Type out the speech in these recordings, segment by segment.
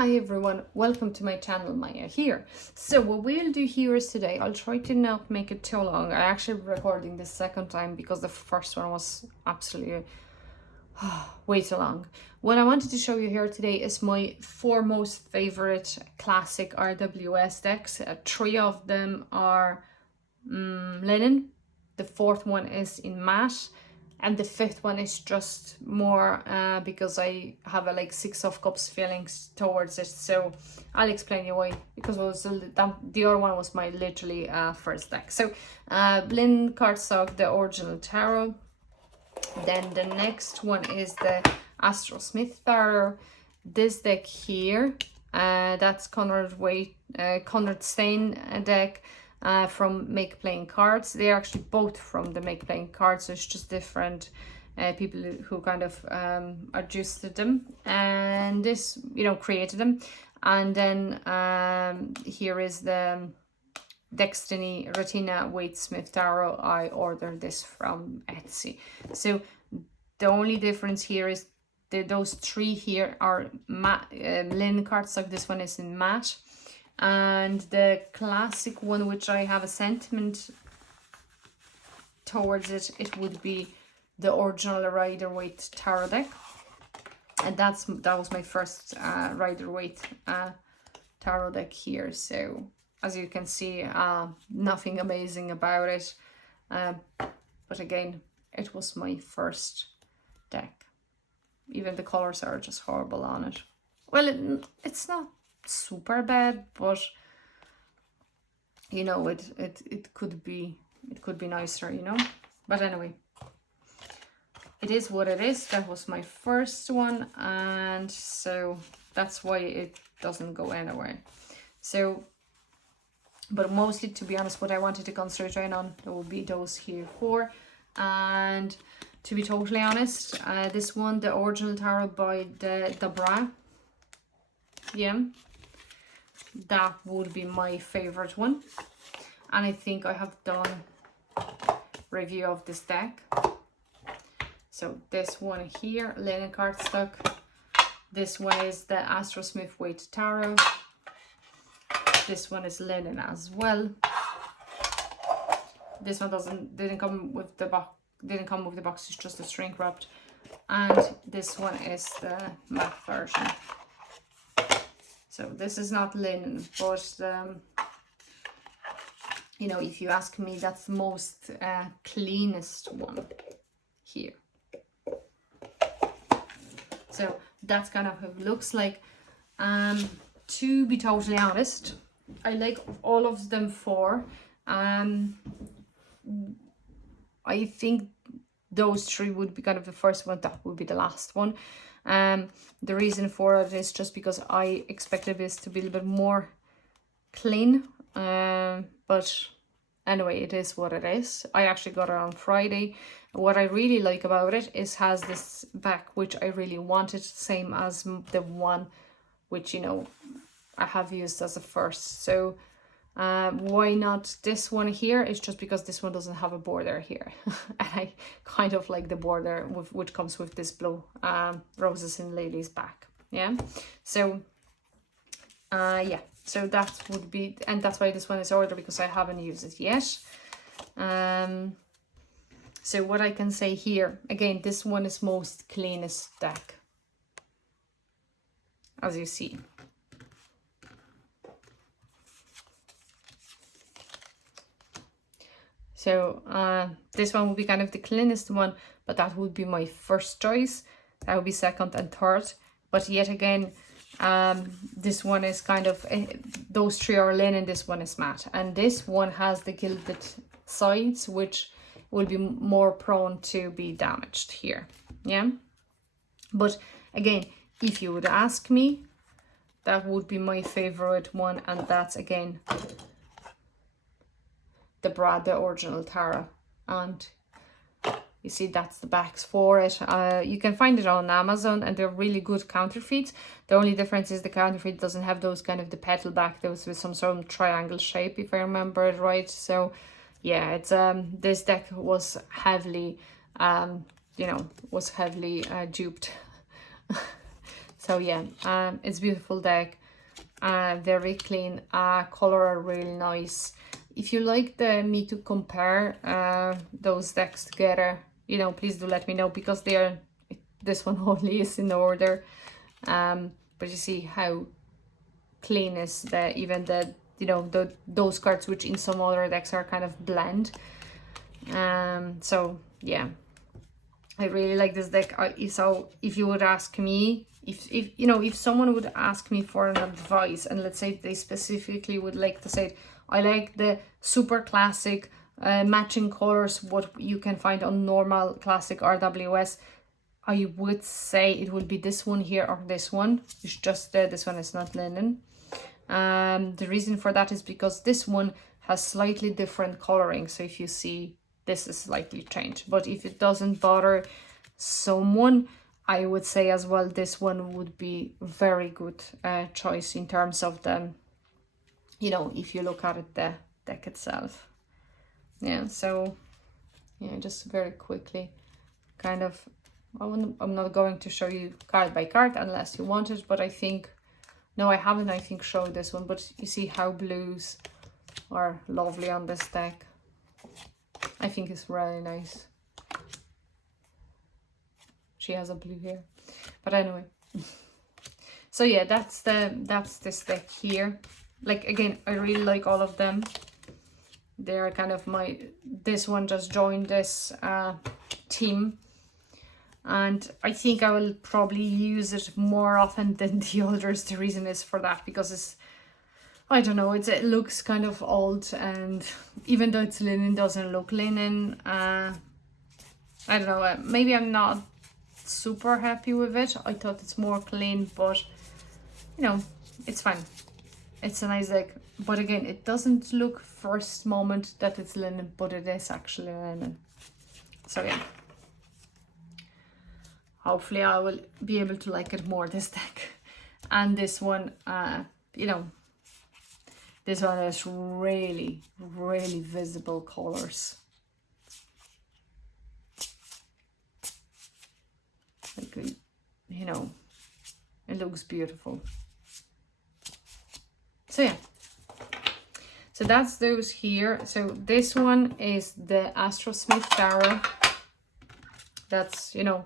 Hi everyone, welcome to my channel, Maya here. So what we'll do here is today, I'll try to not make it too long. I actually recording this second time because the first one was absolutely way too long. What I wanted to show you here today is my four most favorite classic RWS decks. Three of them are linen, the fourth one is in matte, and the fifth one is just more because I have a like 6 of cups feelings towards it. So I'll explain you why, because it was the other one was my literally first deck. So linen cardstock, the original tarot. Then the next one is the Astro tarot. This deck here, that's Conrad Stein deck. From Make Playing Cards. They're actually both from the Make Playing Cards, so it's just different people who kind of adjusted them and this, created them. And then here is the Destiny Retina Waite Tarot. I ordered this from Etsy. So the only difference here is those three here are matte, linen cardstock. This one is in matte. And the classic one, which I have a sentiment towards it, it would be the original Rider-Waite tarot deck. And that was my first Rider-Waite tarot deck here. So as you can see, nothing amazing about it. But again, it was my first deck. Even the colors are just horrible on it. Well, it's not super bad, but it could be nicer, but anyway, it is what it is. That was my first one, and so that's why it doesn't go anywhere. So, but mostly, to be honest, what I wanted to concentrate on will be those here four. And to be totally honest, this one, the original tarot by the Bra, that would be my favorite one. And I think I have done review of this deck. So this one here, linen cardstock. This one is the Astro Waite tarot. This one is linen as well. This one didn't come with the box. It's just a shrink wrapped. And this one is the matte version. So this is not linen, but if you ask me, that's the most cleanest one here. So that's kind of how it looks like. To be totally honest, I like all of them four. I think those three would be kind of the first one. That would be the last one. The reason for it is just because I expected this to be a little bit more clean, but anyway, it is what it is. I actually got it on Friday. What I really like about it is has this back, which I really wanted, same as the one which I have used as a first. So why not this one here? It's just because this one doesn't have a border here. And I kind of like the border which comes with this blue roses and lilies back. So so that would be, and that's why this one is ordered, because I haven't used it yet. So what I can say here, again, this one is most cleanest deck, as you see. So this one would be kind of the cleanest one, but that would be my first choice. That would be second and third. But yet again, this one is kind of, those three are linen, this one is matte. And this one has the gilded sides, which will be more prone to be damaged here. But again, if you would ask me, that would be my favorite one. And that's, again, the original tarot. And you see, that's the backs for it. You can find it on Amazon, and they're really good counterfeits. The only difference is the counterfeit doesn't have those kind of the petal back. Those with some sort of triangle shape, if I remember it right. So yeah, it's this deck was heavily duped So yeah, it's beautiful deck, very clean, color are really nice. If you like me to compare those decks together, you know, please do let me know, because they are, this one only is in order, but you see how clean is even the, you know, those cards which in some other decks are kind of bland. So yeah, I really like this deck. So if you would ask me, if you know, if someone would ask me for an advice, and let's say they specifically would like to say, I like the super classic matching colors what you can find on normal classic RWS, I would say it would be this one here or this one. It's just this one is not linen. The reason for that is because this one has slightly different coloring. So if you see, this is slightly changed. But if it doesn't bother someone, I would say as well this one would be very good choice in terms of the, you know, if you look at it, the deck itself. Yeah, so yeah, just very quickly kind of, I'm not going to show you card by card unless you want it, but I think, no, I haven't, I think, showed this one, but you see how blues are lovely on this deck. I think it's really nice. She has a blue here, but anyway. So yeah, that's this deck here. Like, again, I really like all of them. They're kind of this one just joined this team, and I think I will probably use it more often than the others. The reason is for that, because it's, I don't know, it looks kind of old, and even though it's linen, doesn't look linen. I don't know, maybe I'm not super happy with it. I thought it's more clean, but you know, it's fine. It's a nice deck, but again, it doesn't look first moment that it's linen, but it is actually linen. So yeah, hopefully I will be able to like it more, this deck. And this one, you know, this one has really, really visible colors. Like, you know, it looks beautiful. So yeah, so that's those here. So this one is the Astro Tarot. That's, you know,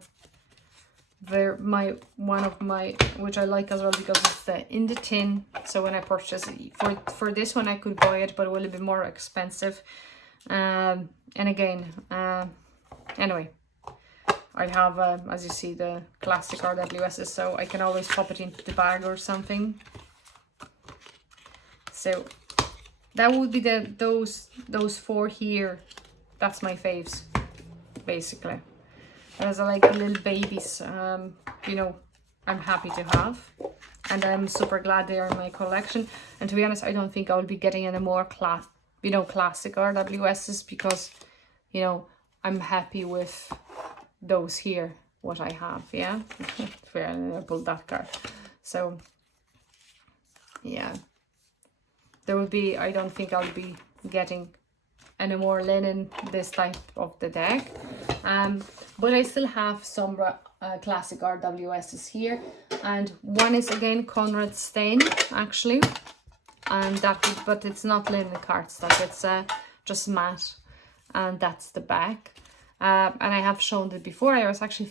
one of my, which I like as well, because it's in the tin. So when I purchase it, for this one I could buy it, but it will be more expensive. And again, anyway, I have as you see, the classic RWSs, so I can always pop it into the bag or something. So that would be those four here. That's my faves, basically. As I like little babies, you know, I'm happy to have, and I'm super glad they are in my collection. And to be honest, I don't think I will be getting any more classic RWSs, because, you know, I'm happy with those here, what I have. Yeah, I pulled that card. So yeah, there will be, I don't think I'll be getting any more linen this type of the deck, but I still have some classic RWSs here, and one is again Conrad Stain actually, and that, but it's not linen cardstock, it's just matte, and that's the back. And I have shown it before. I was actually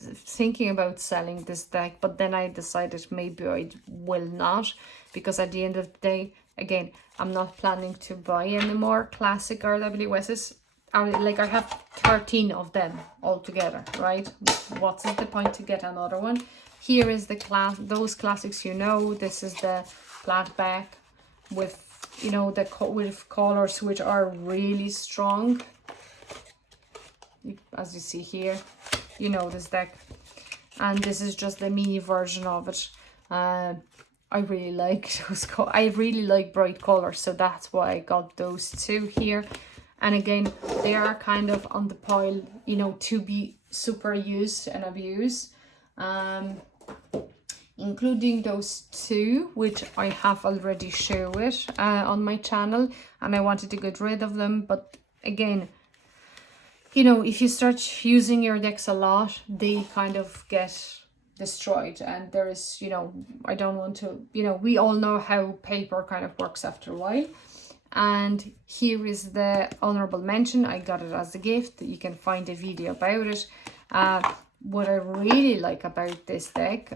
thinking about selling this deck, but then I decided maybe I will not, because at the end of the day, again, I'm not planning to buy any more classic RWSs. I have 13 of them altogether, right? What's the point to get another one? Here is those classics, you know. This is the flat back with, you know, with colors which are really strong. As you see here, you know this deck, and this is just the mini version of it. I really like those. I really like bright colors, so that's why I got those two here. And again, they are kind of on the pile, you know, to be super used and abused, including those two, which I have already showed on my channel, and I wanted to get rid of them. But again, you know, if you start using your decks a lot, they kind of get destroyed. And there is, you know, I don't want to, you know, we all know how paper kind of works after a while. And here is the honorable mention. I got it as a gift. You can find a video about it. What I really like about this deck,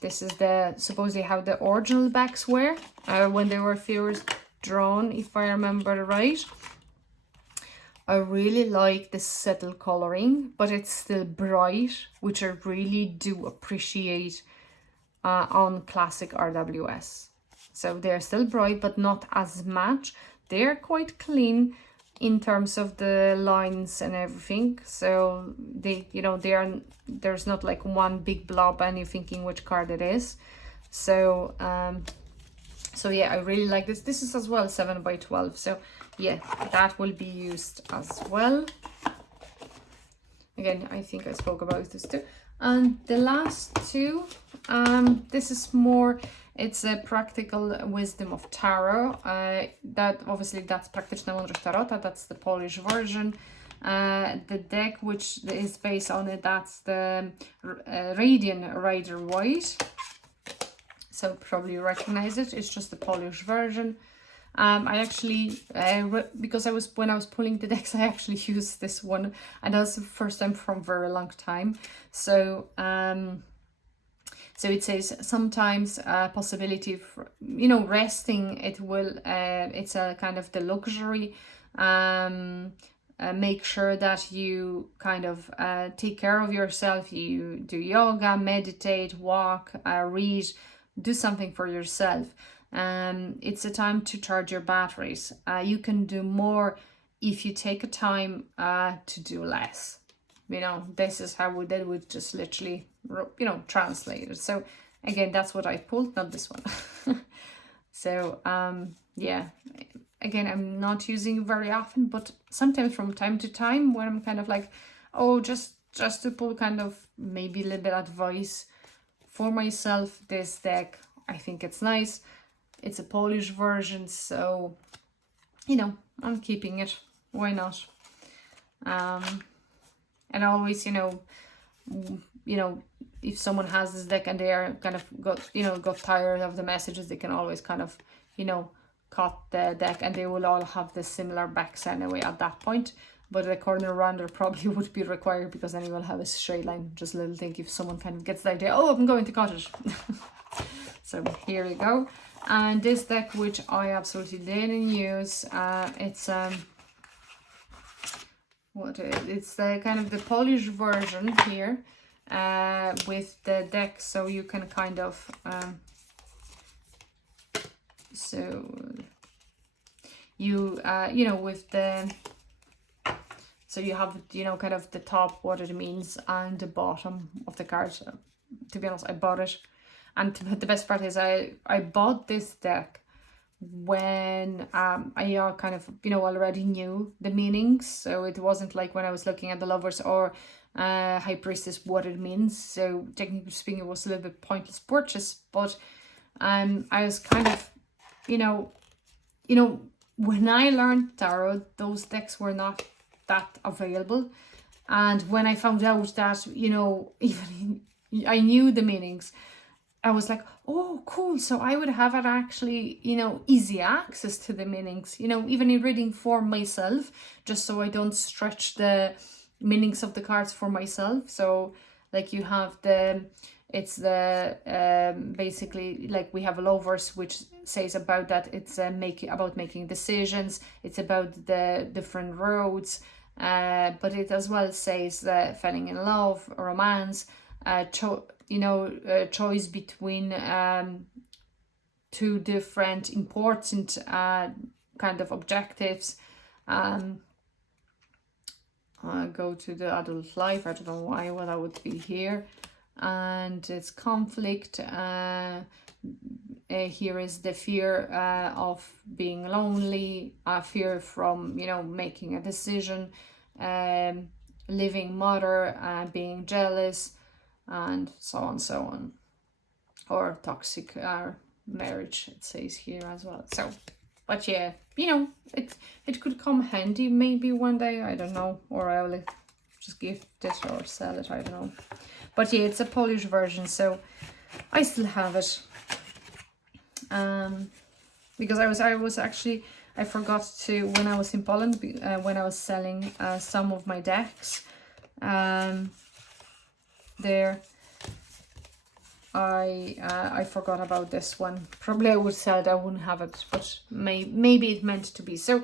this is the supposedly how the original backs were when they were first drawn, if I remember right. I really like the subtle coloring, but it's still bright, which I really do appreciate on Classic RWS. So they're still bright, but not as much. They're quite clean in terms of the lines and everything. So they, you know, there's not like one big blob and you're thinking which card it is. So so yeah, I really like this. This is as well 7 by 12. So yeah, that will be used as well. Again, I think I spoke about this too. And the last two, this is more, it's a practical wisdom of tarot. That obviously that's praktyczna mądrość tarota. That's the Polish version. The deck which is based on it, that's the Radiant Rider Waite. So probably recognize it. It's just the Polish version. I actually, because when I was pulling the decks, I actually used this one, and that was the first time from a very long time. So, so it says sometimes possibility for, you know, resting. It will, it's a kind of the luxury. Make sure that you kind of take care of yourself. You do yoga, meditate, walk, read, do something for yourself. It's a time to charge your batteries. You can do more if you take a time to do less. You know, this is how we did with just literally, you know, translated. So again, that's what I pulled, not this one. So yeah, again, I'm not using it very often, but sometimes from time to time when I'm kind of like, oh, just to pull kind of maybe a little bit advice for myself, this deck, I think it's nice. It's a Polish version, so, you know, I'm keeping it. Why not? And always, you know, if someone has this deck and they are kind of got tired of the messages, they can always kind of, you know, cut the deck, and they will all have the similar backs anyway at that point. But the corner rounder probably would be required, because then you will have a straight line. Just a little thing if someone kind of gets the idea, oh, I'm going to cut it. So here we go. And this deck, which I absolutely didn't use, it's it's the kind of the Polish version here, with the deck, so you can kind of so you you know, with the, so you have, you know, kind of the top, what it means, and the bottom of the card. To be honest, I bought it. And the best part is I bought this deck when I kind of, you know, already knew the meanings. So it wasn't like when I was looking at the Lovers or High Priestess what it means. So technically speaking, it was a little bit pointless purchase. But I was kind of, you know, when I learned tarot, those decks were not that available. And when I found out that, you know, even I knew the meanings, I was like, oh, cool. So I would have it actually, you know, easy access to the meanings, you know, even in reading for myself, just so I don't stretch the meanings of the cards for myself. So like you have it's the, basically like we have Lovers, which says about that it's about making decisions. It's about the different roads, but it as well says that falling in love, romance, choice between two different important kind of objectives. Go to the adult life. I don't know why that would be here. And it's conflict. Here is the fear of being lonely, fear from, you know, making a decision, living mother, being jealous, and so on, or toxic marriage, it says here as well. So, but yeah, you know, it could come handy maybe one day, I don't know, or I will just gift it or sell it, I don't know. But yeah, it's a Polish version, so I still have it. Because I was actually, I forgot to, when I was in Poland, when I was selling some of my decks, there, I forgot about this one. Probably I would sell it, I wouldn't have it, but maybe it meant to be. So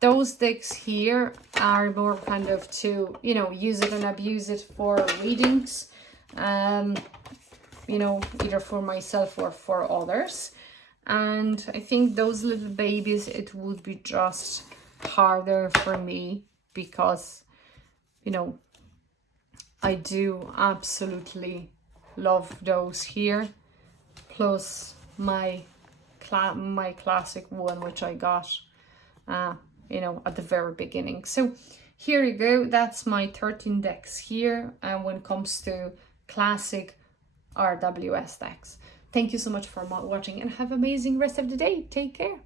those decks here are more kind of to, you know, use it and abuse it for readings, you know, either for myself or for others. And I think those little babies, it would be just harder for me because, you know, I do absolutely love those here, plus my classic one, which I got, you know, at the very beginning. So here you go. That's my 13 decks here, and when it comes to classic RWS decks. Thank you so much for watching, and have an amazing rest of the day. Take care.